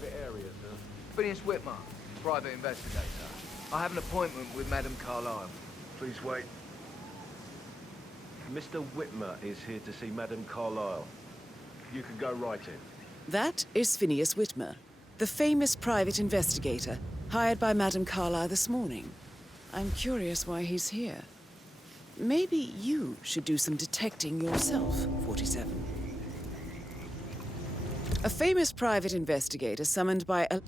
private area, sir? Phineas Whitmer, private investigator. I have an appointment with Madame Carlisle. Please wait. Mr. Whitmer is here to see Madame Carlisle. You can go right in. That is Phineas Whitmer, the famous private investigator hired by Madame Carlisle this morning. I'm curious why he's here. Maybe you should do some detecting yourself, 47. A famous private investigator summoned by a...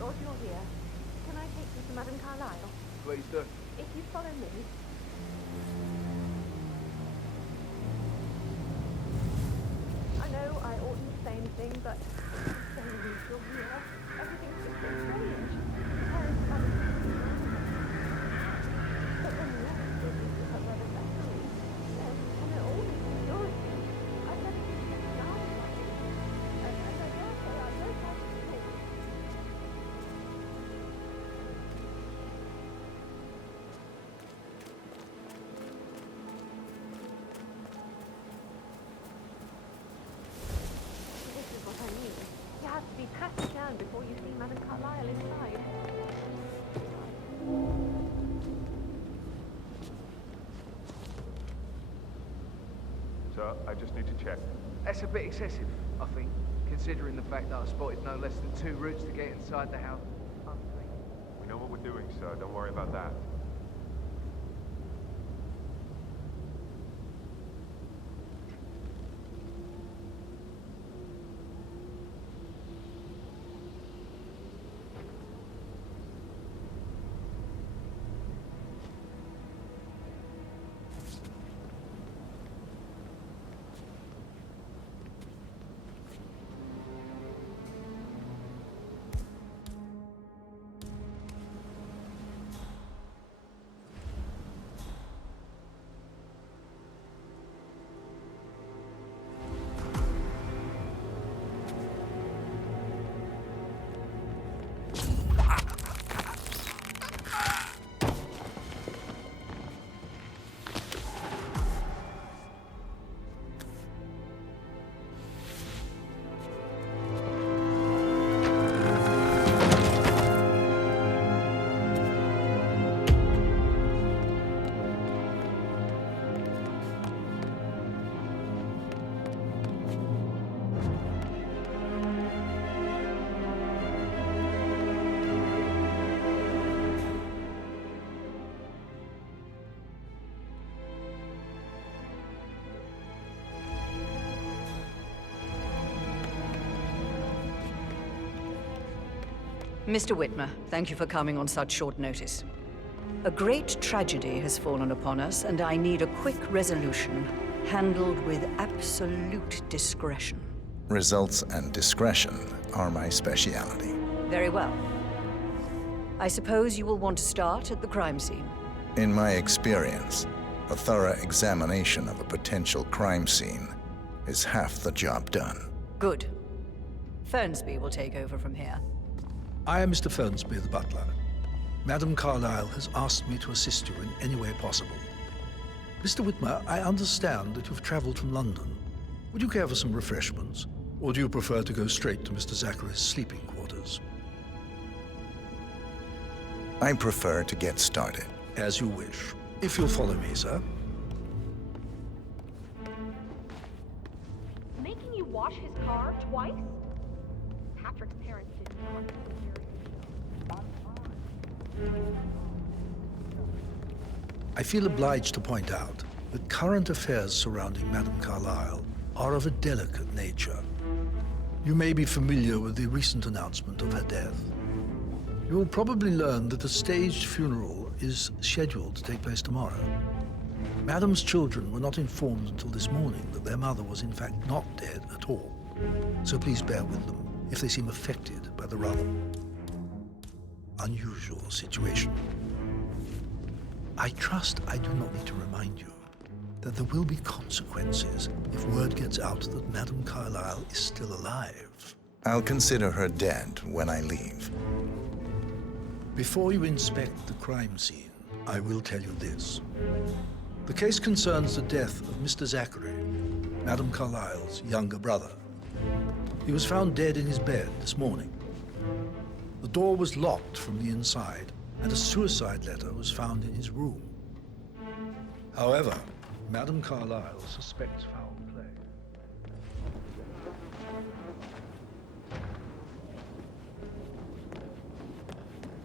Lord, you're here. Can I take you to Madame Carlisle? Please do. If you follow me. I know I oughtn't say anything, but it's so unusual here. Everything's just so strange. Parents haven't... But when you asked her brother Zachary, said, I know all this security. I've never seen you down like this. And I dare say I don't want to talk. You have to be patted down before you see Madame Carlisle inside. Sir, I just need to check. That's a bit excessive, I think, considering the fact that I spotted no less than 2 routes to get inside the house. We know what we're doing, sir. Don't worry about that. Mr. Whitmer, thank you for coming on such short notice. A great tragedy has fallen upon us, and I need a quick resolution, handled with absolute discretion. Results and discretion are my specialty. Very well. I suppose you will want to start at the crime scene. In my experience, a thorough examination of a potential crime scene is half the job done. Good. Fernsby will take over from here. I am Mr. Fernsby, the butler. Madame Carlisle has asked me to assist you in any way possible. Mr. Whitmer, I understand that you've traveled from London. Would you care for some refreshments? Or do you prefer to go straight to Mr. Zachary's sleeping quarters? I prefer to get started. As you wish. If you'll follow me, sir. Making you wash his car twice? Patrick's parents did not. I feel obliged to point out that current affairs surrounding Madame Carlisle are of a delicate nature. You may be familiar with the recent announcement of her death. You will probably learn that a staged funeral is scheduled to take place tomorrow. Madam's children were not informed until this morning that their mother was in fact not dead at all. So please bear with them if they seem affected by the rather unusual situation. I trust I do not need to remind you that there will be consequences if word gets out that Madame Carlisle is still alive. I'll consider her dead when I leave. Before you inspect the crime scene, I will tell you this. The case concerns the death of Mr. Zachary, Madame Carlisle's younger brother. He was found dead in his bed this morning. The door was locked from the inside, and a suicide letter was found in his room. However, Madame Carlisle suspects foul play.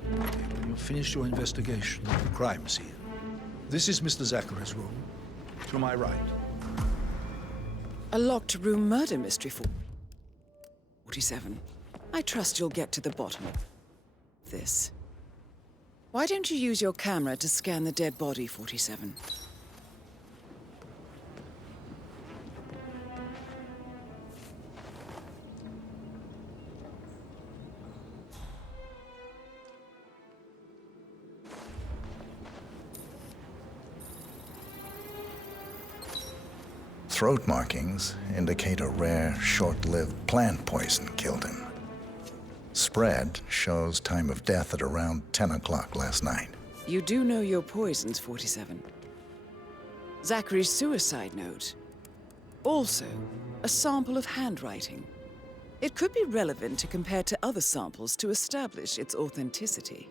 When you've finished your investigation of the crime scene, this is Mr. Zachary's room, to my right. A locked room murder mystery for 47. I trust you'll get to the bottom of this. Why don't you use your camera to scan the dead body, 47? Throat markings indicate a rare, short-lived plant poison killed him. Spread shows time of death at around 10 o'clock last night. You do know your poisons, 47. Zachary's suicide note. Also, a sample of handwriting. It could be relevant to compare to other samples to establish its authenticity.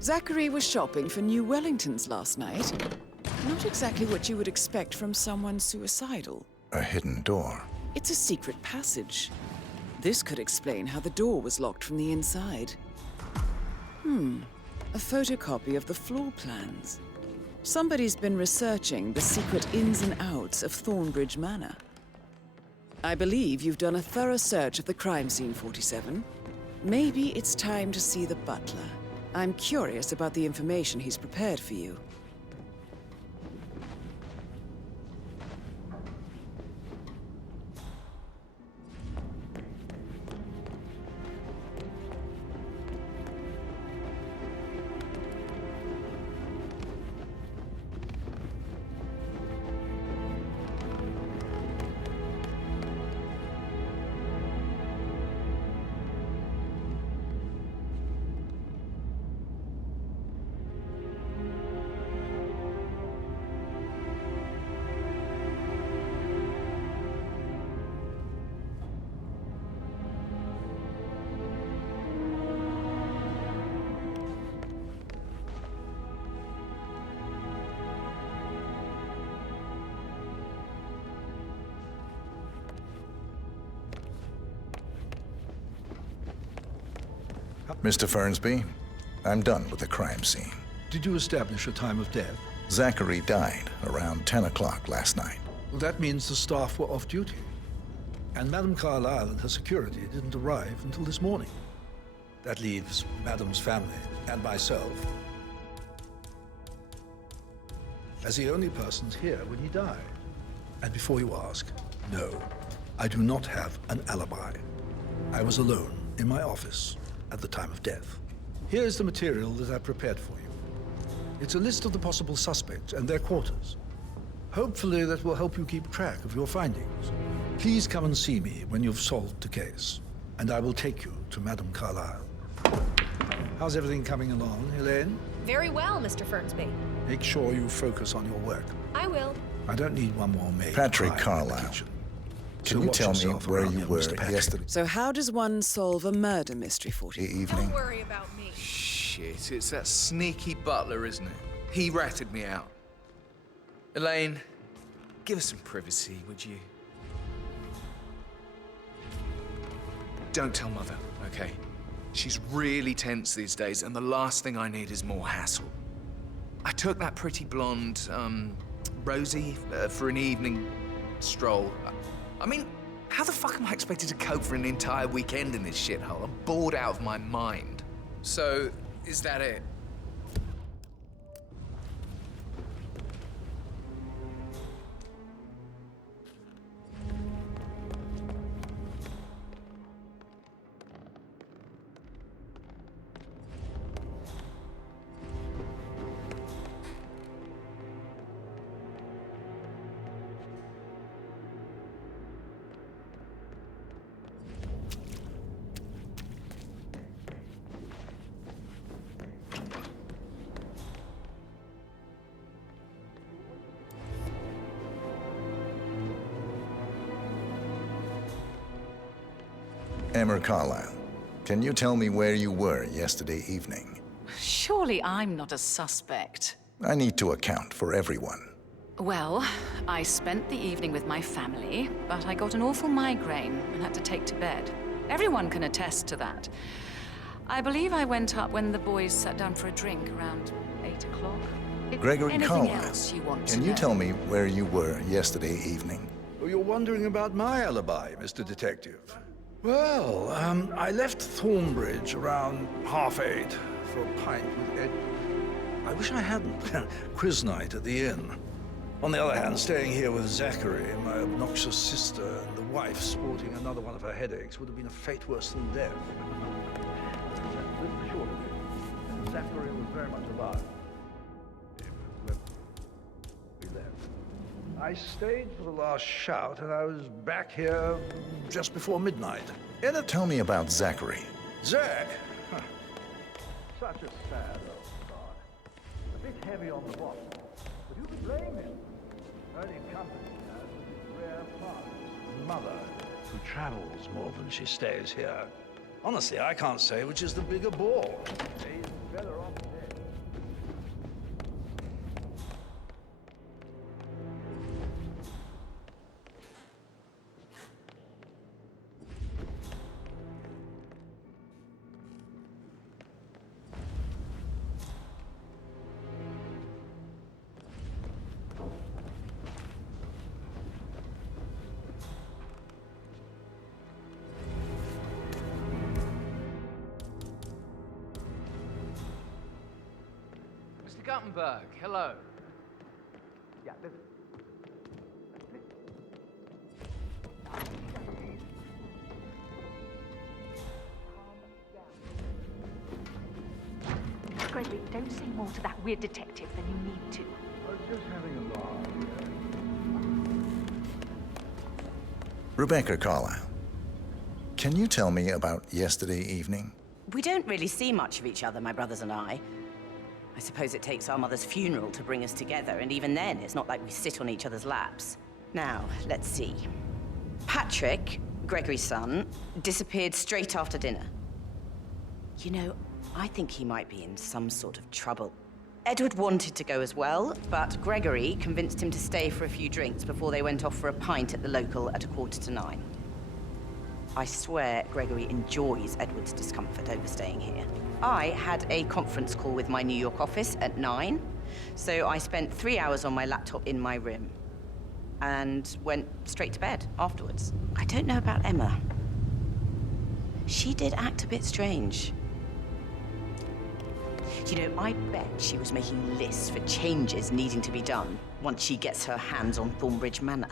Zachary was shopping for New Wellingtons last night. Not exactly what you would expect from someone suicidal. A hidden door. It's a secret passage. This could explain how the door was locked from the inside. A photocopy of the floor plans. Somebody's been researching the secret ins and outs of Thornbridge Manor. I believe you've done a thorough search of the crime scene, 47. Maybe it's time to see the butler. I'm curious about the information he's prepared for you. Mr. Fernsby, I'm done with the crime scene. Did you establish a time of death? Zachary died around 10 o'clock last night. Well, that means the staff were off duty. And Madame Carlisle and her security didn't arrive until this morning. That leaves Madame's family and myself as the only persons here when he died. And before you ask, no, I do not have an alibi. I was alone in my office at the time of death. Here's the material that I prepared for you. It's a list of the possible suspects and their quarters. Hopefully that will help you keep track of your findings. Please come and see me when you've solved the case, and I will take you to Madame Carlisle. How's everything coming along, Elaine? Very well, Mr. Fernsby. Make sure you focus on your work. I will. I don't need one more maid. Patrick crying in the Carlisle. kitchen. Can So you watch tell me yourself where around you here, were Mr. Patrick. yesterday So how does one solve a murder mystery, 40? evening? Don't worry about me. Shit, it's that sneaky butler, isn't it? He ratted me out. Elaine, give us some privacy, would you? Don't tell Mother, okay? She's really tense these days, and the last thing I need is more hassle. I took that pretty blonde, Rosie, for an evening stroll. I mean, how the fuck am I expected to cope for an entire weekend in this shithole? I'm bored out of my mind. So, is that it? Emma Carlisle, can you tell me where you were yesterday evening? Surely I'm not a suspect. I need to account for everyone. Well, I spent the evening with my family, but I got an awful migraine and had to take to bed. Everyone can attest to that. I believe I went up when the boys sat down for a drink around 8 o'clock. Gregory Anything Carlisle, else you want can to you know? tell me where you were yesterday evening? Oh, you're wondering about my alibi, Mr. Detective. Well, I left Thornbridge around 8:30 for a pint with Ed. I wish I hadn't. Quiz night at the inn. On the other hand, staying here with Zachary, my obnoxious sister, and the wife sporting another one of her headaches would have been a fate worse than death. The short of it, Zacary was very much alive. We left. I stayed for the last shout, and I was back here just before midnight. Tell me about Zachary. Zach? Huh. Such a sad old sod. A bit heavy on the bottom. But who could blame him? Only company he has with his rare father, mother, who travels more than she stays here. Honestly, I can't say which is the bigger bore. He's better off dead. Mr. Guttenberg, hello. Yeah, listen. Gregory, don't say more to that weird detective than you need to. I was just having a laugh. Rebecca Carlisle, can you tell me about yesterday evening? We don't really see much of each other, my brothers and I. I suppose it takes our mother's funeral to bring us together, and even then, it's not like we sit on each other's laps. Now, let's see. Patrick, Gregory's son, disappeared straight after dinner. You know, I think he might be in some sort of trouble. Edward wanted to go as well, but Gregory convinced him to stay for a few drinks before they went off for a pint at the local at 9:15. I swear Gregory enjoys Edward's discomfort over staying here. I had a conference call with my New York office at 9, so I spent 3 hours on my laptop in my room and went straight to bed afterwards. I don't know about Emma. She did act a bit strange. You know, I bet she was making lists for changes needing to be done once she gets her hands on Thornbridge Manor.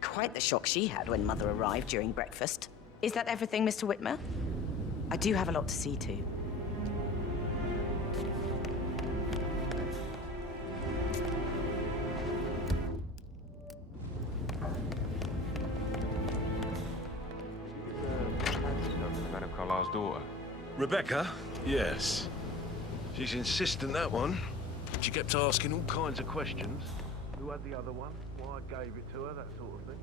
Quite the shock she had when Mother arrived during breakfast. Is that everything, Mr. Whitmer? I do have a lot to see to. Madame Carlisle's daughter. Rebecca? Yes. She's insistent, that one. She kept asking all kinds of questions. Who had the other one? Why I gave it to her, that sort of thing.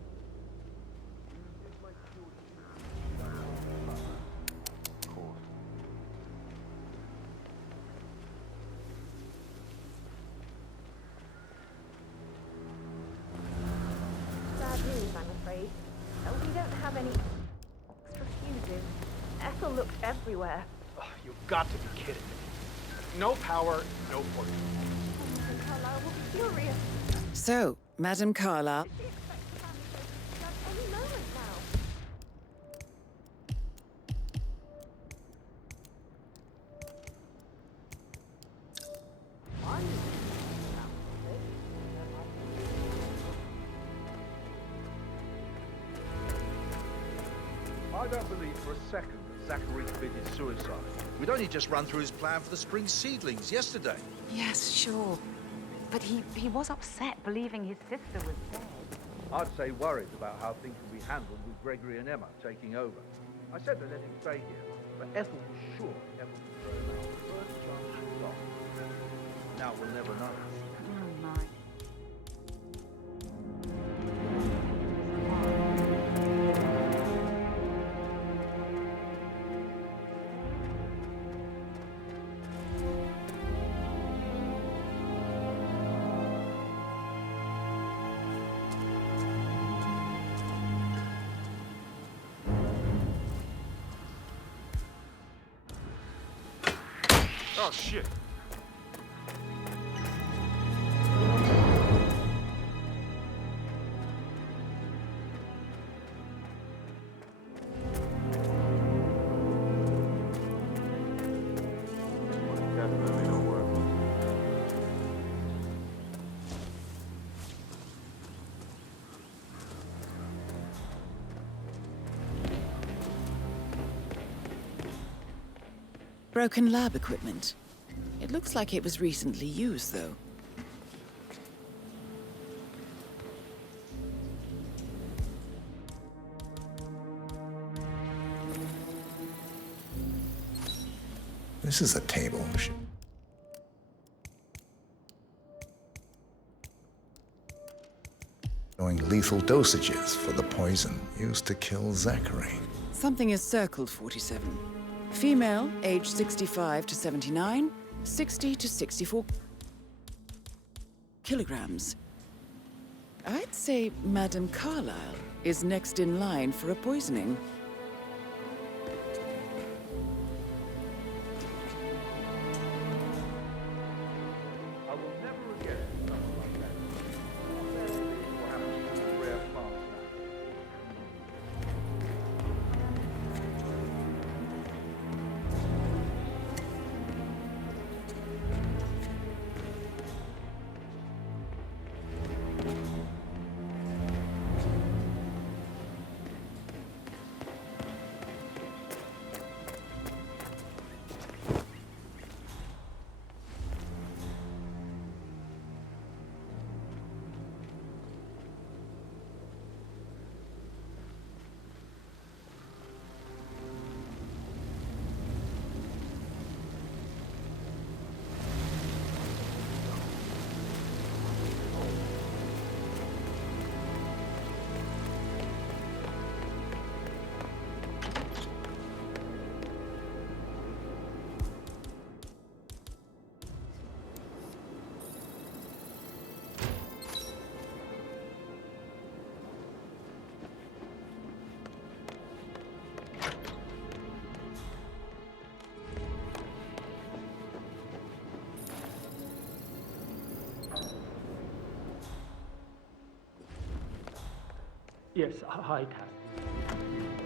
Of course. Bad news, I'm afraid. We don't have any extra fuses. Ethel looked everywhere. You've got to be kidding me. No power, no fortune. Carlisle will be furious. So, Madame Carlisle, I don't believe for a second that Zachary committed suicide. We'd only just run through his plan for the spring seedlings yesterday. Yes, sure. But he was upset believing his sister was dead. I'd say worried about how things would be handled with Gregory and Emma taking over. I said to let him stay here, but Ethel was sure Emma would throw him out the first chance she got. Now we'll never know. Oh, my. Oh, shit. Definitely don't work. Broken lab equipment. It looks like it was recently used, though. This is a table. Showing lethal dosages for the poison used to kill Zachary. Something is circled 47. Female, age 65 to 79, 60 to 64 kilograms. I'd say Madame Carlisle is next in line for a poisoning. I will never forget something like that. I'll never believe what happens to the rare plants now. Yes, hi, Cass.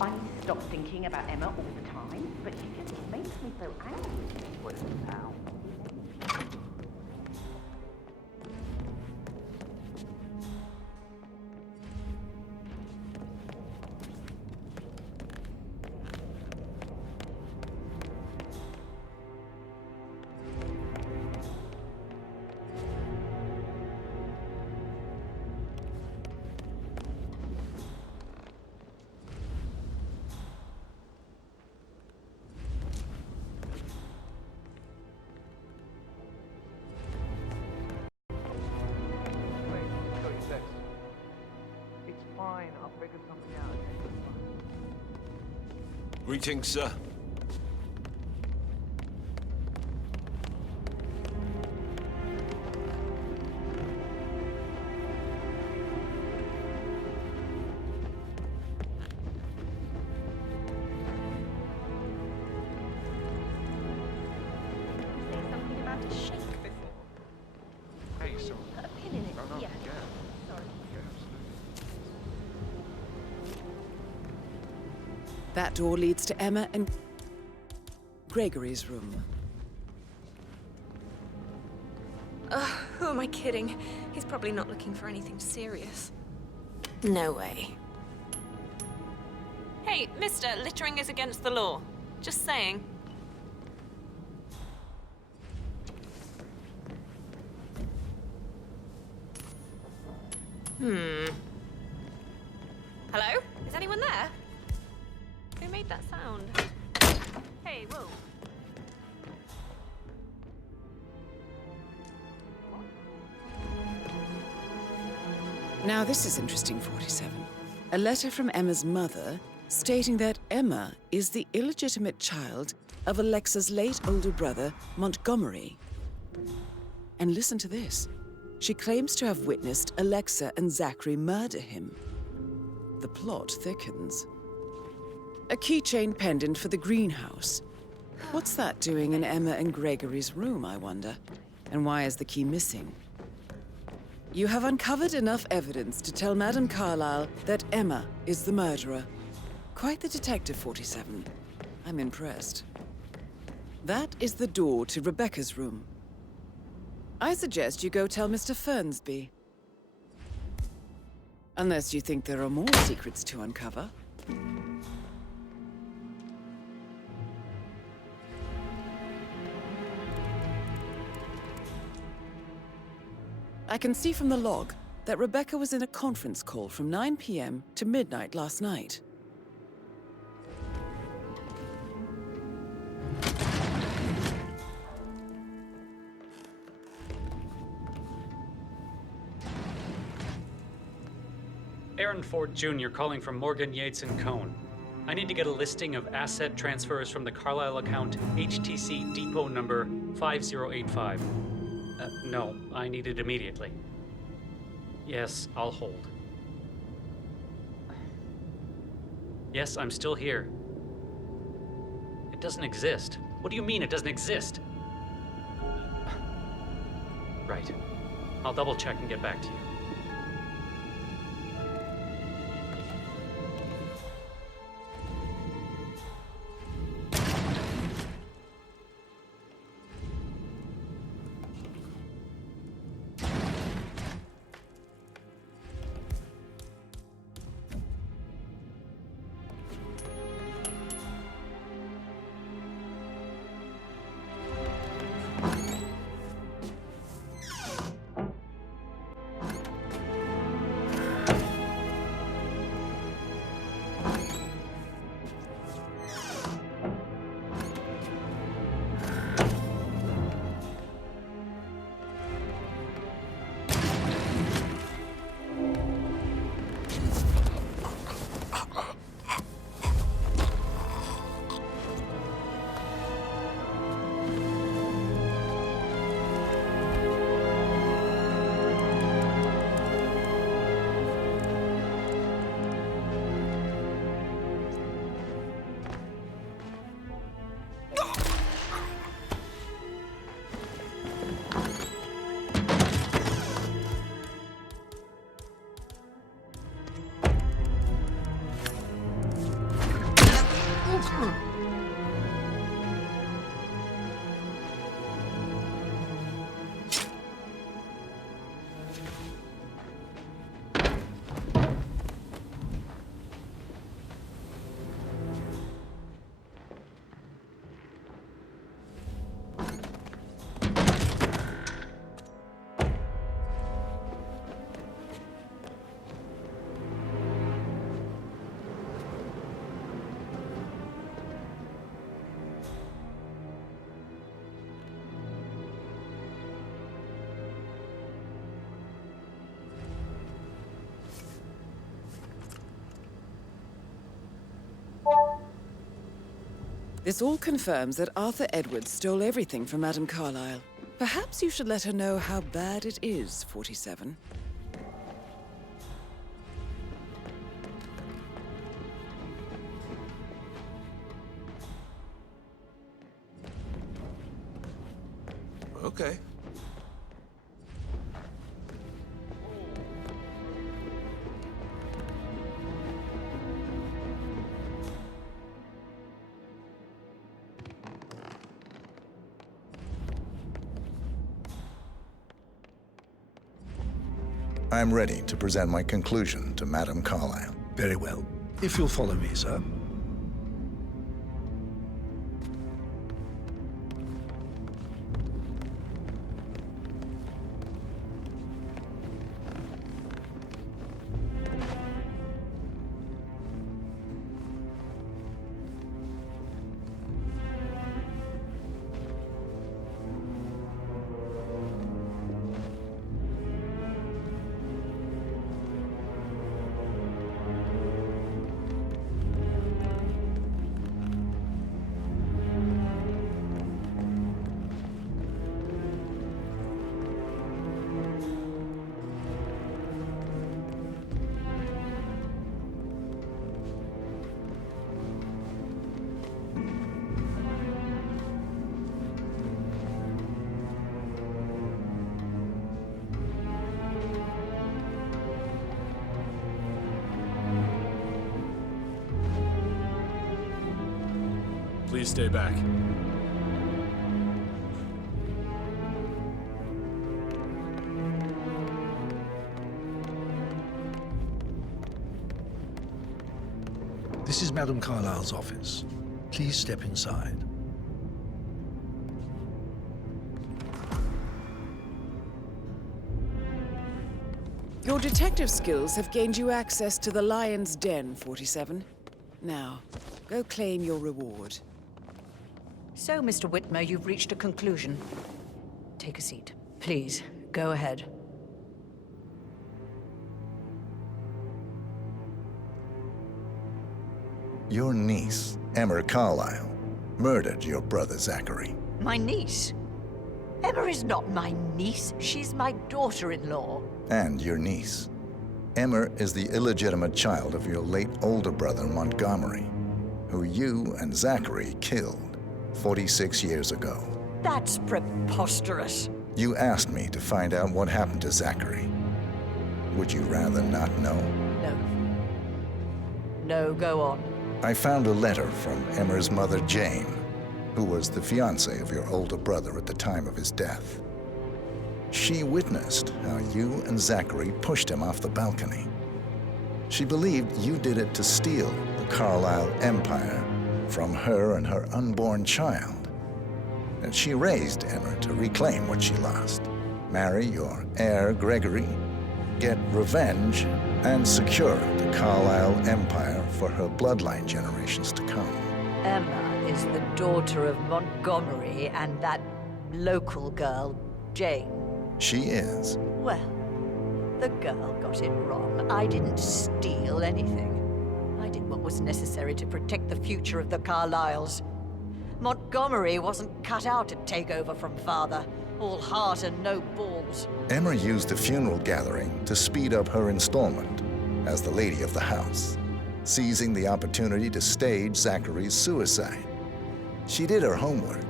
I stop thinking about Emma all the time, but she just makes me so angry. What is it now? It's fine, I'll figure something out. Greetings, sir. Say something about a shake before. Hey, so... Put a pin in it. No, Yeah. yeah. Sorry. Yeah, absolutely. That door leads to Emma and Gregory's room. Who am I kidding? He's probably not looking for anything serious. No way. Hey, mister, littering is against the law. Just saying. Hello? Is anyone there? Who made that sound? Hey, whoa. Now this is interesting, 47. A letter from Emma's mother stating that Emma is the illegitimate child of Alexa's late older brother, Montgomery. And listen to this. She claims to have witnessed Alexa and Zachary murder him. The plot thickens. A keychain pendant for the greenhouse. What's that doing in Emma and Gregory's room, I wonder? And why is the key missing? You have uncovered enough evidence to tell Madame Carlisle that Emma is the murderer. Quite the detective, 47. I'm impressed. That is the door to Rebecca's room. I suggest you go tell Mr. Fernsby. Unless you think there are more secrets to uncover. I can see from the log that Rebecca was in a conference call from 9 p.m. to midnight last night. Aaron Ford Jr. calling from Morgan, Yates & Cohn. I need to get a listing of asset transfers from the Carlisle account HTC depot number 5085. No, I need it immediately. Yes, I'll hold. Yes, I'm still here. It doesn't exist. What do you mean it doesn't exist? Right. I'll double check and get back to you. This all confirms that Arthur Edwards stole everything from Madame Carlisle. Perhaps you should let her know how bad it is, 47. Okay. I'm ready to present my conclusion to Madame Carlisle. Very well. If you'll follow me, sir. Please stay back. This is Madame Carlisle's office. Please step inside. Your detective skills have gained you access to the Lion's Den, 47. Now, go claim your reward. So, Mr. Whitmer, you've reached a conclusion. Take a seat. Please, go ahead. Your niece, Emma Carlisle, murdered your brother Zachary. My niece? Emma is not my niece. She's my daughter-in-law. And your niece. Emma is the illegitimate child of your late older brother Montgomery, who you and Zachary killed 46 years ago. That's preposterous. You asked me to find out what happened to Zachary. Would you rather not know? No. No, go on. I found a letter from Emma's mother, Jane, who was the fiancée of your older brother at the time of his death. She witnessed how you and Zachary pushed him off the balcony. She believed you did it to steal the Carlisle empire from her and her unborn child. And she raised Emma to reclaim what she lost, marry your heir Gregory, get revenge, and secure the Carlisle empire for her bloodline generations to come. Emma is the daughter of Montgomery and that local girl, Jane. She is. Well, the girl got it wrong. I didn't steal anything. I did what was necessary to protect the future of the Carlisles. Montgomery wasn't cut out to take over from father. All heart and no balls. Emma used the funeral gathering to speed up her installment as the lady of the house, seizing the opportunity to stage Zachary's suicide. She did her homework,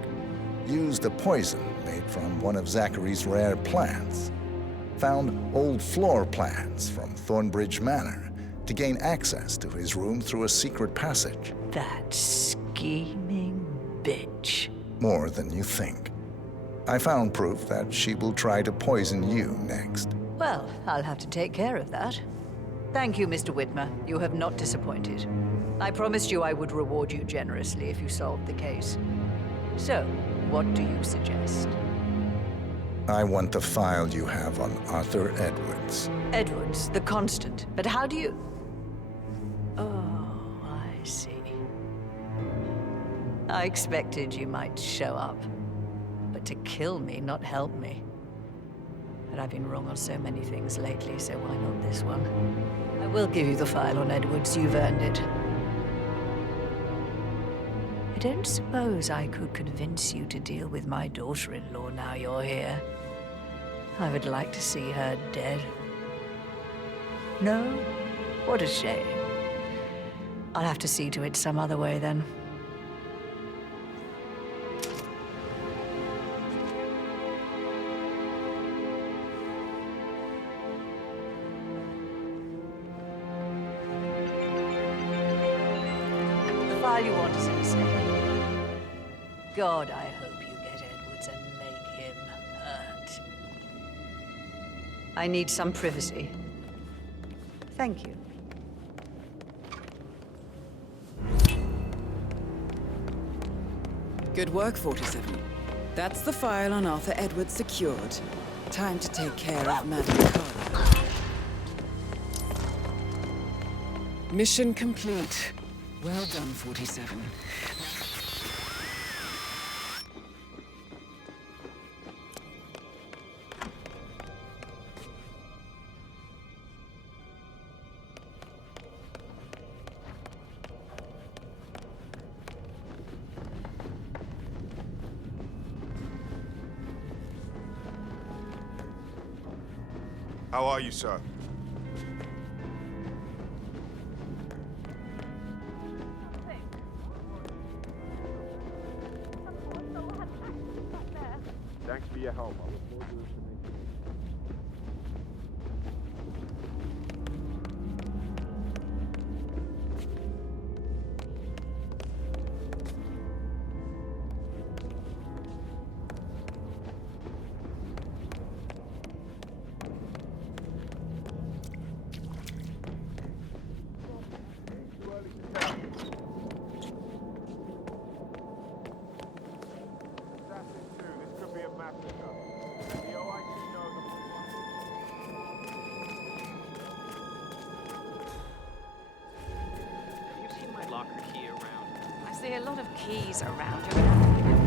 used a poison made from one of Zachary's rare plants, found old floor plans from Thornbridge Manor to gain access to his room through a secret passage. That scheming bitch. More than you think. I found proof that she will try to poison you next. Well, I'll have to take care of that. Thank you, Mr. Whitmer. You have not disappointed. I promised you I would reward you generously if you solved the case. So, what do you suggest? I want the file you have on Arthur Edwards. Edwards, the constant. But how do you... Oh, I see. I expected you might show up. But to kill me, not help me. But I've been wrong on so many things lately, so why not this one? I will give you the file on Edwards. You've earned it. I don't suppose I could convince you to deal with my daughter-in-law now you're here. I would like to see her dead. No? What a shame. I'll have to see to it some other way then. You want to say? God, I hope you get Edwards and make him hurt. I need some privacy. Thank you. Good work, 47. That's the file on Arthur Edwards secured. Time to take care of Madam Carlisle. Mission complete. Well done, 47. How are you, sir? Thanks for your help. I look forward to listening. I see a lot of keys around.